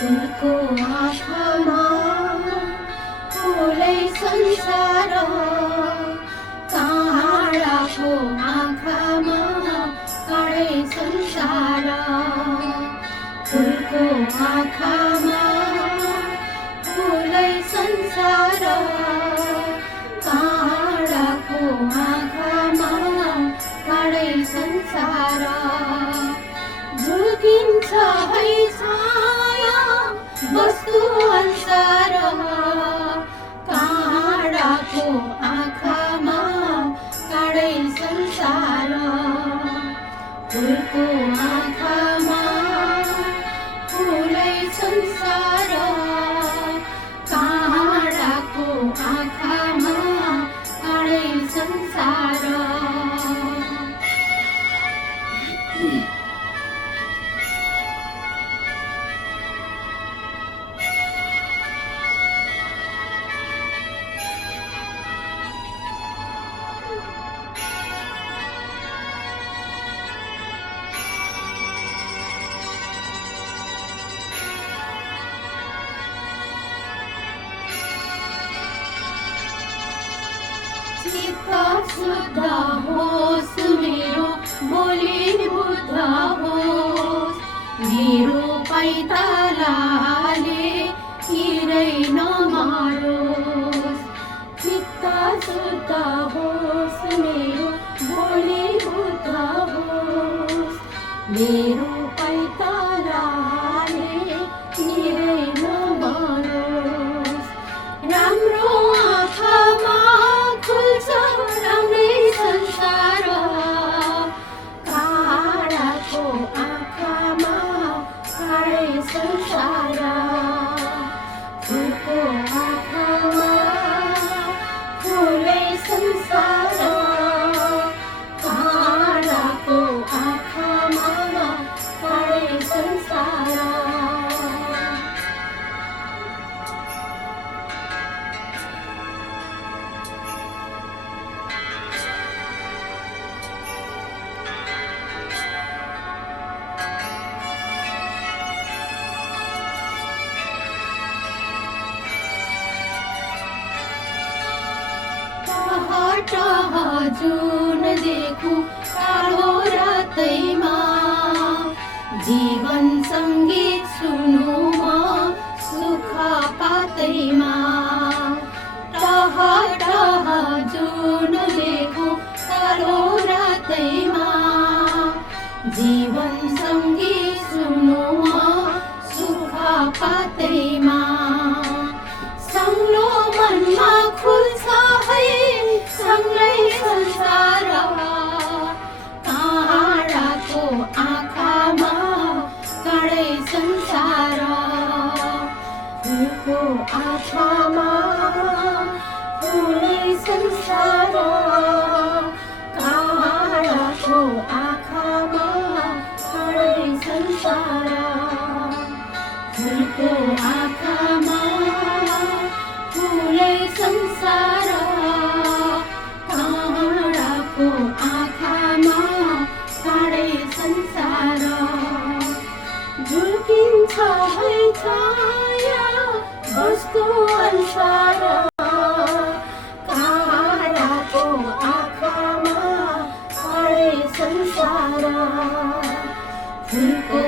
फुलको आँखामा फुलै संसार, काँडाको आँखामा काँडै संसार। फुलको आँखामा फुलै संसार, काँडाको आँखामा काँडै संसार। झुकिन्छ है छाया वस्तु अनुसार, काँडाको आँखामा काँडै संसार। फुलको आँखामा फुलै संसार, काँडाको आँखामा काँडै संसार। चित्त शुद्ध होस् मेरो, बोली बुद्ध होस् मेरो, पैतालाले किरै नमारोस्। चित्त शुद्ध होस् मेरो, बोली बुद्ध होस् मेरो, पैतालाले किरै नमारोस्। राम्रो आँखामा खुल्छ राम्रै संसार, काँडाको आँखामा काँडै संसार। फुलको आँखामा फुलै संसार, काँडाको आँखामा काँडै संसार। टह जुन देखु कालो रातैमा, जीवन सङ्गीत सुनु म सुख पातैमा। टह टह जुन देखु कालो रातैमा, जीवन सङ्गीत सुनु म सुख पातैमा। सङ्लो मनमा खुल्छ है सँगै संसार, काँडाको आँखामा काँडै संसार। फुलको आँखामा फुलै संसार, काँडाको आँखामा काँडै संसार। फुलको आँखामा फुलै संसार, काँडाको आँखामा काँडै संसार। झुकिन्छ है छाया वस्तु अनुसार, काँडाको आँखामा काँडै संसार। फुलको